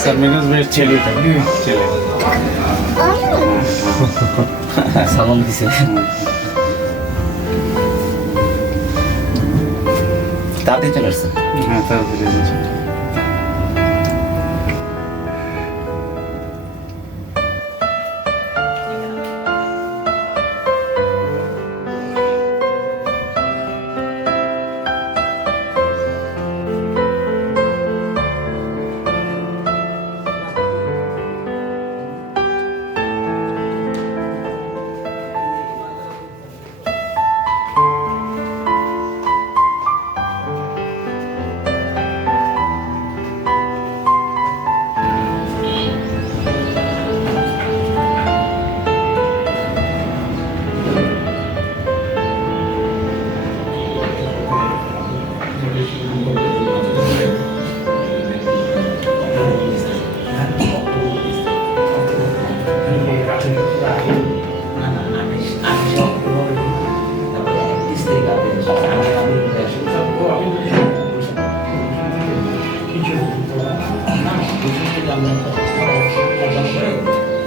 Sir Meghnaz ভাইয়ের ছেলেটা ছেলে সালাম দিছে তাতে চলে আসছে হ্যাঁ তাড়াতাড়ি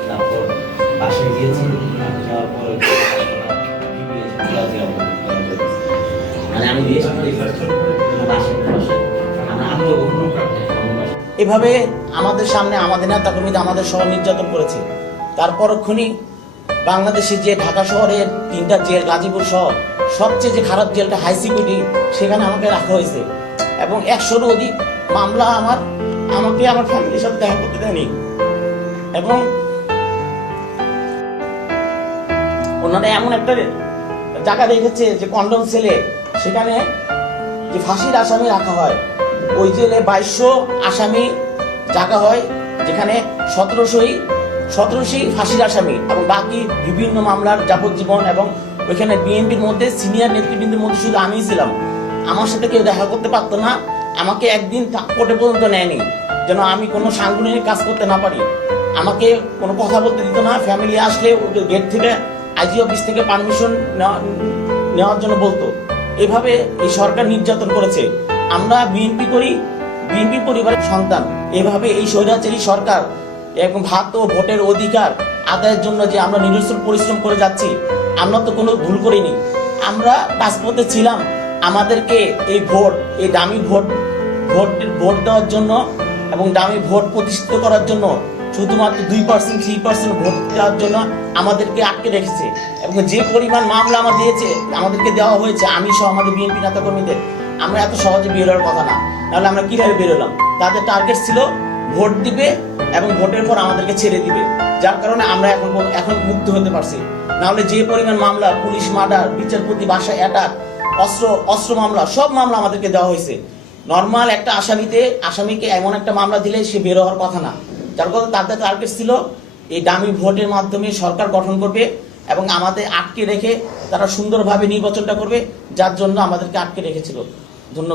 তারপর এভাবে আমাদের সামনে আমাদের নেতা কর্মীরা আমাদের সহ নির্যাতন করেছে। তার পরক্ষণই বাংলাদেশে যে ঢাকা শহরের তিনটা জেল, গাজীপুর সহ সবচেয়ে যে খারাপ জেলটা হাই সিকিউরিটি সেখানে আমাকে রাখা হয়েছে। এবং একশোরও অধিক মামলা আমার, আমাকে আমার ফ্যামিলির সাথে দেখা করতে দেয়নি। এবং ওনারা এমন একটা জায়গা রেখেছে যে কন্ডম সেলে সেখানে যে ফাঁসির আসামি রাখা হয়, ওই জেলে বাইশশো আসামি জায়গা হয়, যেখানে সতেরোশোই সতেরোশোই ফাঁসির আসামি এবং বাকি বিভিন্ন মামলার যাবজ্জীবন এবং ওইখানে বিএনপির মধ্যে সিনিয়র নেতৃবৃন্দের মধ্যে শুধু আমিই ছিলাম। আমার সাথে কেউ দেখা করতে পারতো না, আমাকে একদিন কোর্টে পর্যন্ত নেয়নি, যেন আমি কোনো সাংগঠনিক কাজ করতে না পারি। আমাকে কোনো কথা বলতে দিত না ফ্যামিলি আসলে গেট থেকে আইজি অফিস থেকে পারমিশন নেওয়ার জন্য বলতো। এভাবে এই সরকার নির্যাতন করেছে। আমরা বিএনপি করি বিএনপি পরিবারের সন্তান। এভাবে এই স্বৈরাচারী সরকার এবং ভাত ও ভোটের অধিকার আদায়ের জন্য যে আমরা নিরসল পরিশ্রম করে যাচ্ছি, আমরা তো কোনো ভুল করিনি। আমরা রাজপথে ছিলাম আমাদেরকে এই ভোট, এই দামি ভোট ভোট ভোট দেওয়ার জন্য এবং দামি ভোট প্রতিষ্ঠিত করার জন্য শুধুমাত্র দুই পার্সেন্ট থ্রি পার্সেন্ট ভোট দেওয়ার জন্য আমাদেরকে আটকে রেখেছে এবং যে পরিমাণ মামলা আমার দিয়েছে, আমাদেরকে দেওয়া হয়েছে, আমি সহ আমাদের বিএনপি নেতা কর্মীদের আমরা এত সহজে বেরোর কথা না। তাহলে আমরা কীভাবে বেরোলাম? তাদের টার্গেট ছিল ভোট দিবে এবং ভোটের পর আমাদেরকে ছেড়ে দিবে। যার কারণে আমরা এখন এখন মুক্ত হতে পারছি। নাহলে যে পরিমাণ মামলা, পুলিশ মার্ডার, বিচারপতি বাসায় অ্যাটাক অস্ত্র অস্ত্র মামলা, সব মামলা আমাদেরকে দেওয়া হয়েছে। নর্মাল একটা আসামিতে, আসামিকে এমন একটা মামলা দিলে সে বের হওয়ার কথা না। যার কথা তাদের টার্গেট ছিল, এই দামি ভোটের মাধ্যমে সরকার গঠন করবে এবং আমাদের আটকে রেখে তারা সুন্দরভাবে নির্বাচনটা করবে, যার জন্য আমাদেরকে আটকে রেখেছিল। ধন্যবাদ।